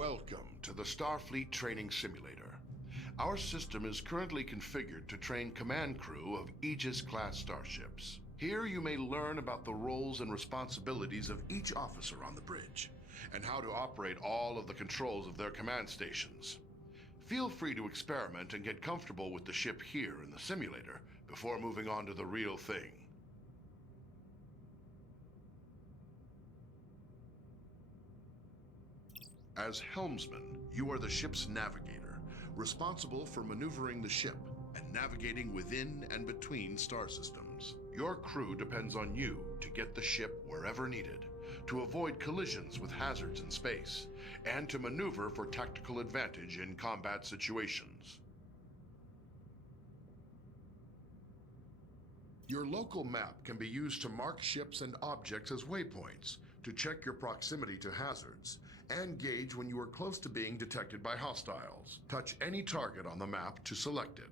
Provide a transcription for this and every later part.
Welcome to the Starfleet Training Simulator. Our system is currently configured to train command crew of Aegis-class starships. Here you may learn about the roles and responsibilities of each officer on the bridge, and how to operate all of the controls of their command stations. Feel free to experiment and get comfortable with the ship here in the simulator before moving on to the real thing. As helmsman, you are the ship's navigator, responsible for maneuvering the ship and navigating within and between star systems. Your crew depends on you to get the ship wherever needed, to avoid collisions with hazards in space, and to maneuver for tactical advantage in combat situations. Your local map can be used to mark ships and objects as waypoints, to check your proximity to hazards, and gauge when you are close to being detected by hostiles. Touch any target on the map to select it.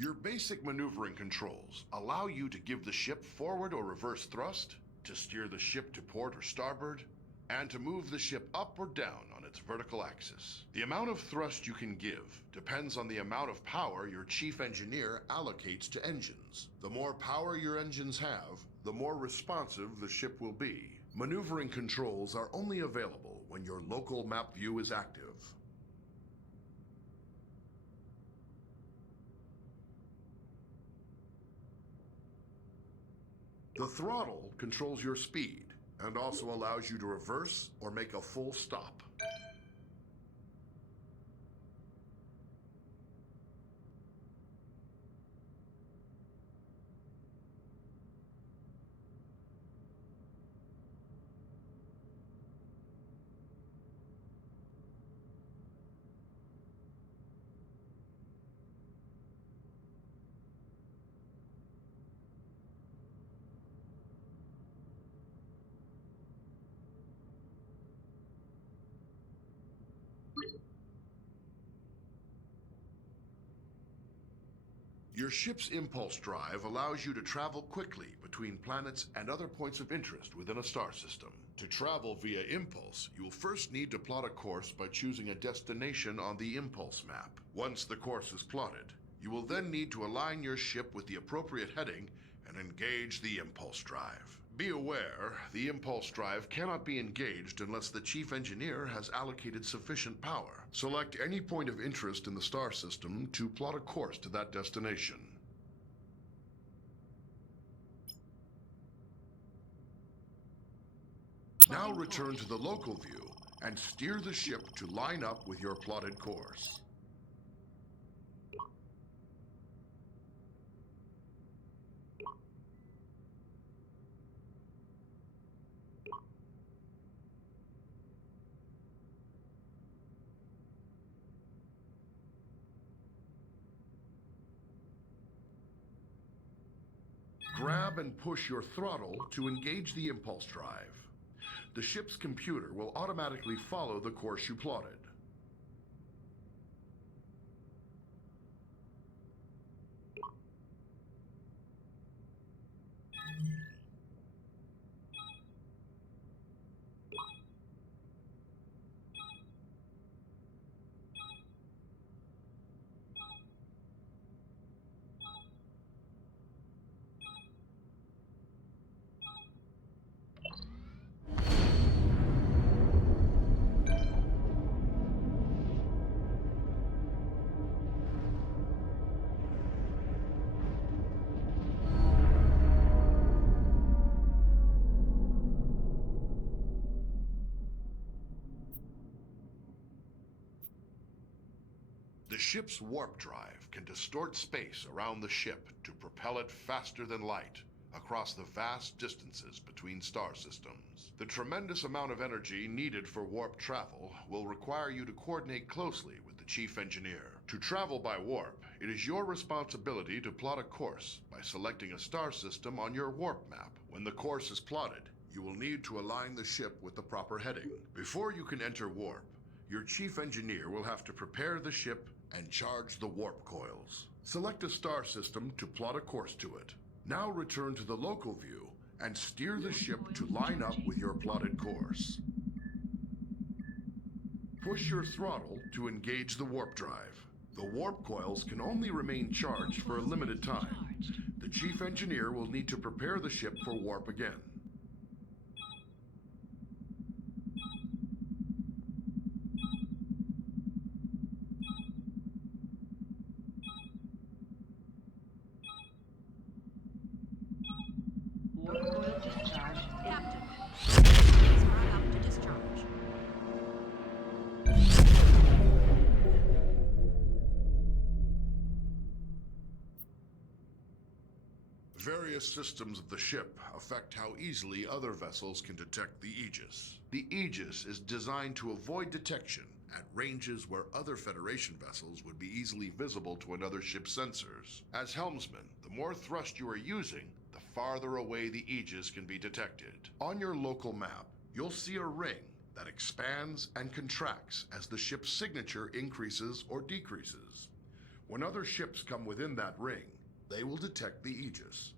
Your basic maneuvering controls allow you to give the ship forward or reverse thrust, to steer the ship to port or starboard, and to move the ship up or down on its vertical axis. The amount of thrust you can give depends on the amount of power your chief engineer allocates to engines. The more power your engines have, the more responsive the ship will be. Maneuvering controls are only available when your local map view is active. The throttle controls your speed and also allows you to reverse or make a full stop. Your ship's impulse drive allows you to travel quickly between planets and other points of interest within a star system. To travel via impulse, you will first need to plot a course by choosing a destination on the impulse map. Once the course is plotted, you will then need to align your ship with the appropriate heading and engage the impulse drive. Be aware, the impulse drive cannot be engaged unless the chief engineer has allocated sufficient power. Select any point of interest in the star system to plot a course to that destination. Now return to the local view and steer the ship to line up with your plotted course. Grab and push your throttle to engage the impulse drive. The ship's computer will automatically follow the course you plotted. The ship's warp drive can distort space around the ship to propel it faster than light across the vast distances between star systems. The tremendous amount of energy needed for warp travel will require you to coordinate closely with the chief engineer. To travel by warp, it is your responsibility to plot a course by selecting a star system on your warp map. When the course is plotted, you will need to align the ship with the proper heading. Before you can enter warp, your chief engineer will have to prepare the ship and charge the warp coils. Select a star system to plot a course to it. Now return to the local view and steer the ship to line up with your plotted course. Push your throttle to engage the warp drive. The warp coils can only remain charged for a limited time. The chief engineer will need to prepare the ship for warp again. Various systems of the ship affect how easily other vessels can detect the Aegis. The Aegis is designed to avoid detection at ranges where other Federation vessels would be easily visible to another ship's sensors. As helmsman, the more thrust you are using, the farther away the Aegis can be detected. On your local map, you'll see a ring that expands and contracts as the ship's signature increases or decreases. When other ships come within that ring, they will detect the Aegis.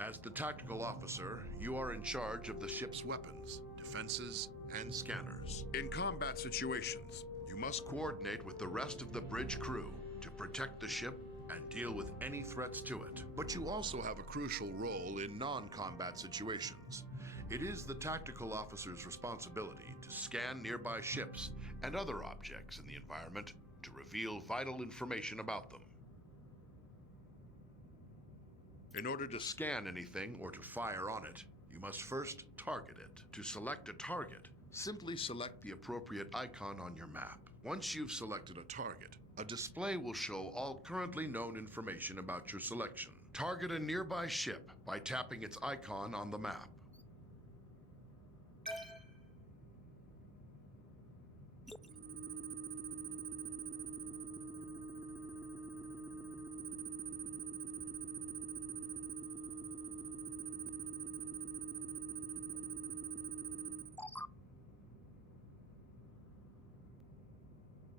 As the tactical officer, you are in charge of the ship's weapons, defenses, and scanners. In combat situations, you must coordinate with the rest of the bridge crew to protect the ship and deal with any threats to it. But you also have a crucial role in non-combat situations. It is the tactical officer's responsibility to scan nearby ships and other objects in the environment to reveal vital information about them. In order to scan anything or to fire on it, you must first target it. To select a target, simply select the appropriate icon on your map. Once you've selected a target, a display will show all currently known information about your selection. Target a nearby ship by tapping its icon on the map.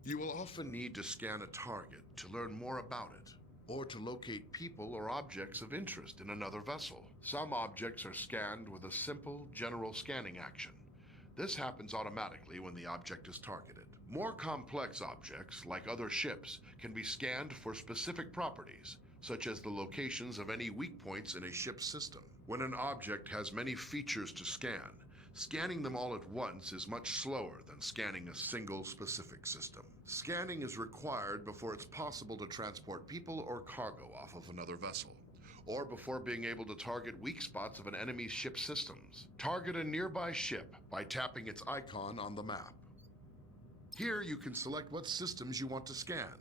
You will often need to scan a target to learn more about it, or to locate people or objects of interest in another vessel. Some objects are scanned with a simple, general scanning action. This happens automatically when the object is targeted. More complex objects, like other ships, can be scanned for specific properties, such as the locations of any weak points in a ship's system. When an object has many features to scan, scanning them all at once is much slower than scanning a single specific system. Scanning is required before it's possible to transport people or cargo off of another vessel, or before being able to target weak spots of an enemy's ship systems. Target a nearby ship by tapping its icon on the map. Here you can select what systems you want to scan.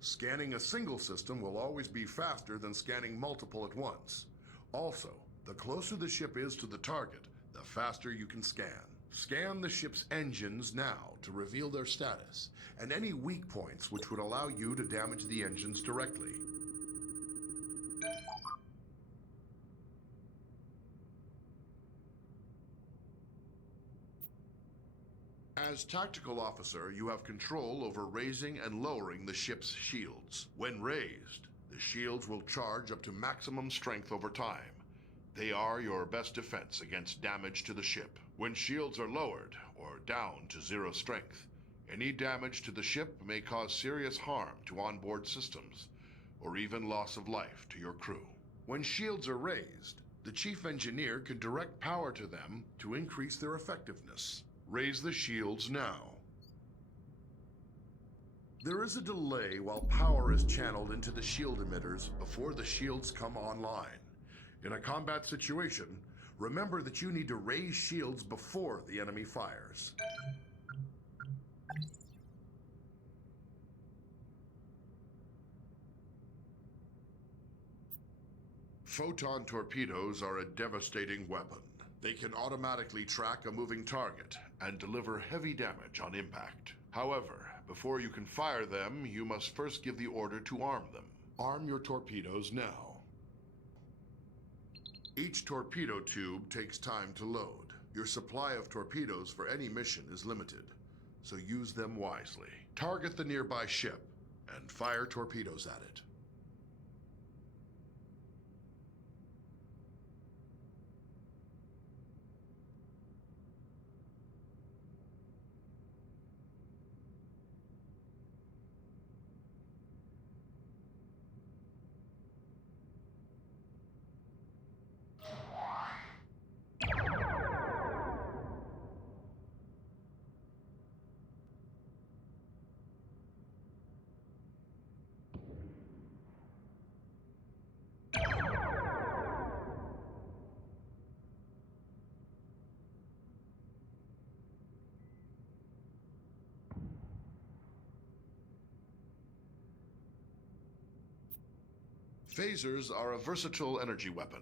Scanning a single system will always be faster than scanning multiple at once. Also, the closer the ship is to the target, the faster you can scan. Scan the ship's engines now to reveal their status, and any weak points which would allow you to damage the engines directly. As tactical officer, you have control over raising and lowering the ship's shields. When raised, the shields will charge up to maximum strength over time. They are your best defense against damage to the ship. When shields are lowered or down to 0 strength, any damage to the ship may cause serious harm to onboard systems, or even loss of life to your crew. When shields are raised, the chief engineer can direct power to them to increase their effectiveness. Raise the shields now. There is a delay while power is channeled into the shield emitters before the shields come online. In a combat situation, remember that you need to raise shields before the enemy fires. Photon torpedoes are a devastating weapon. They can automatically track a moving target and deliver heavy damage on impact. However, before you can fire them, you must first give the order to arm them. Arm your torpedoes now. Each torpedo tube takes time to load. Your supply of torpedoes for any mission is limited, so use them wisely. Target the nearby ship and fire torpedoes at it. Phasers are a versatile energy weapon.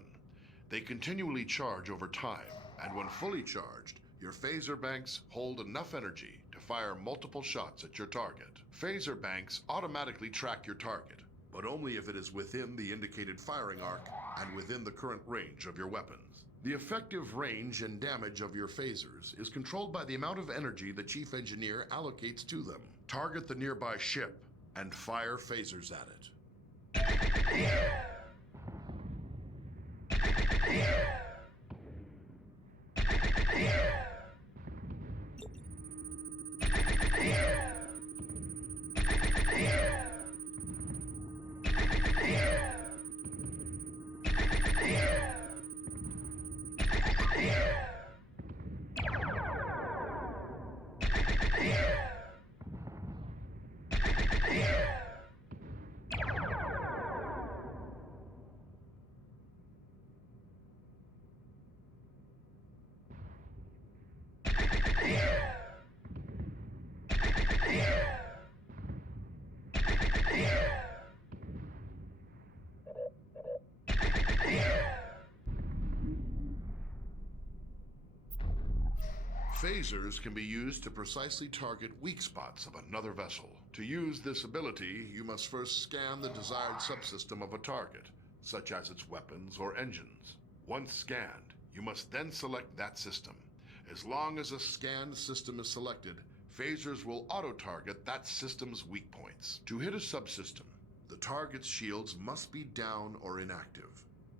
They continually charge over time, and when fully charged, your phaser banks hold enough energy to fire multiple shots at your target. Phaser banks automatically track your target, but only if it is within the indicated firing arc and within the current range of your weapons. The effective range and damage of your phasers is controlled by the amount of energy the chief engineer allocates to them. Target the nearby ship and fire phasers at it. Phasers can be used to precisely target weak spots of another vessel. To use this ability, you must first scan the desired subsystem of a target, such as its weapons or engines. Once scanned, you must then select that system. As long as a scanned system is selected, phasers will auto-target that system's weak points. To hit a subsystem, the target's shields must be down or inactive.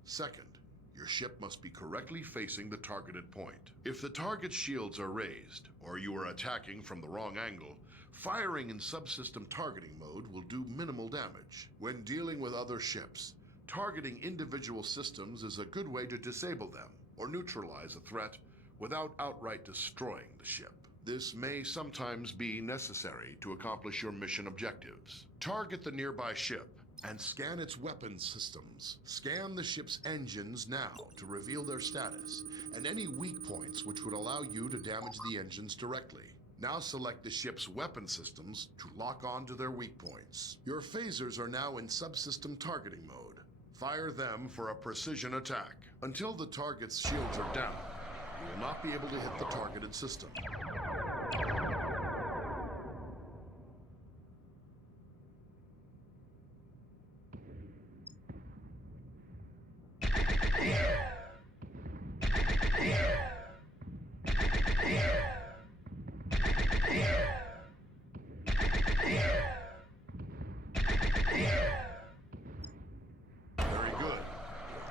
Second, your ship must be correctly facing the targeted point. If the target's shields are raised, or you are attacking from the wrong angle, firing in subsystem targeting mode will do minimal damage. When dealing with other ships, targeting individual systems is a good way to disable them or neutralize a threat without outright destroying the ship. This may sometimes be necessary to accomplish your mission objectives. Target the nearby ship and scan its weapons systems. Scan the ship's engines now to reveal their status and any weak points which would allow you to damage the engines directly. Now select the ship's weapon systems to lock on to their weak points. Your phasers are now in subsystem targeting mode. Fire them for a precision attack. Until the target's shields are down, you will not be able to hit the targeted system.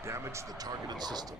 Damage the targeted system.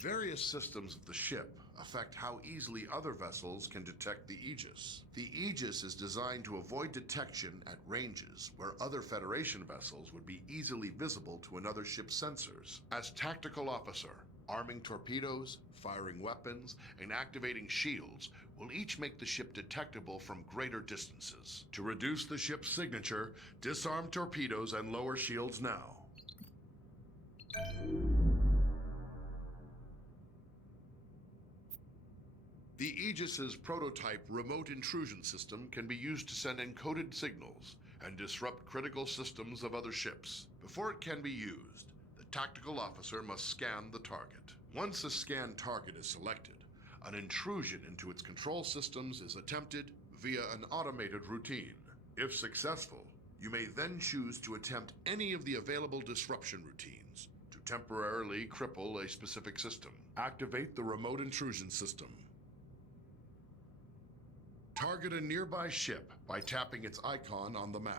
Various systems of the ship affect how easily other vessels can detect the Aegis. The Aegis is designed to avoid detection at ranges where other Federation vessels would be easily visible to another ship's sensors. As tactical officer, arming torpedoes, firing weapons, and activating shields will each make the ship detectable from greater distances. To reduce the ship's signature, disarm torpedoes and lower shields now. The Aegis's prototype remote intrusion system can be used to send encoded signals and disrupt critical systems of other ships. Before it can be used, the tactical officer must scan the target. Once a scanned target is selected, an intrusion into its control systems is attempted via an automated routine. If successful, you may then choose to attempt any of the available disruption routines to temporarily cripple a specific system. Activate the remote intrusion system. Target a nearby ship by tapping its icon on the map.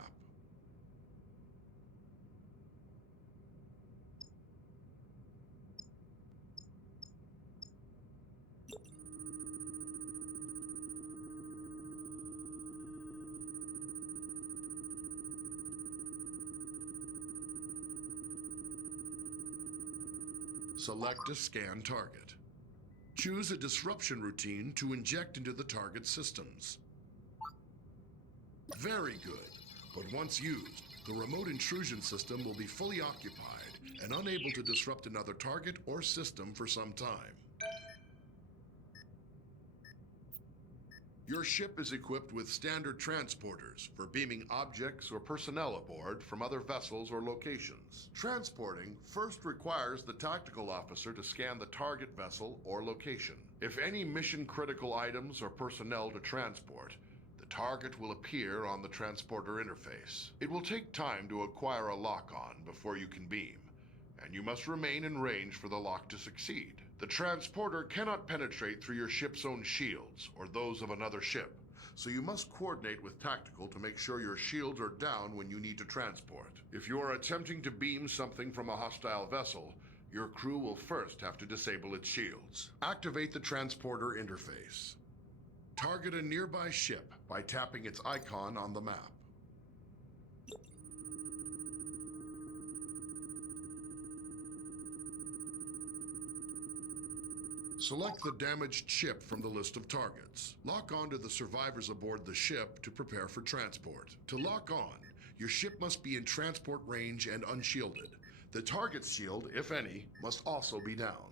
Select a scan target. Choose a disruption routine to inject into the target systems. Very good, but once used, the remote intrusion system will be fully occupied and unable to disrupt another target or system for some time. Your ship is equipped with standard transporters for beaming objects or personnel aboard from other vessels or locations. Transporting first requires the tactical officer to scan the target vessel or location. If any mission-critical items or personnel to transport, the target will appear on the transporter interface. It will take time to acquire a lock-on before you can beam, and you must remain in range for the lock to succeed. The transporter cannot penetrate through your ship's own shields or those of another ship, so you must coordinate with Tactical to make sure your shields are down when you need to transport. If you are attempting to beam something from a hostile vessel, your crew will first have to disable its shields. Activate the transporter interface. Target a nearby ship by tapping its icon on the map. Select the damaged ship from the list of targets. Lock on to the survivors aboard the ship to prepare for transport. To lock on, your ship must be in transport range and unshielded. The target's shield, if any, must also be down.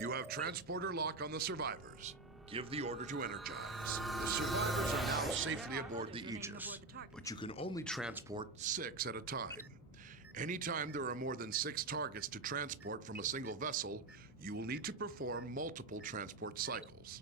You have transporter lock on the survivors. Give the order to energize. The survivors are now safely aboard the Aegis, but you can only transport 6 at a time. Anytime there are more than 6 targets to transport from a single vessel, you will need to perform multiple transport cycles.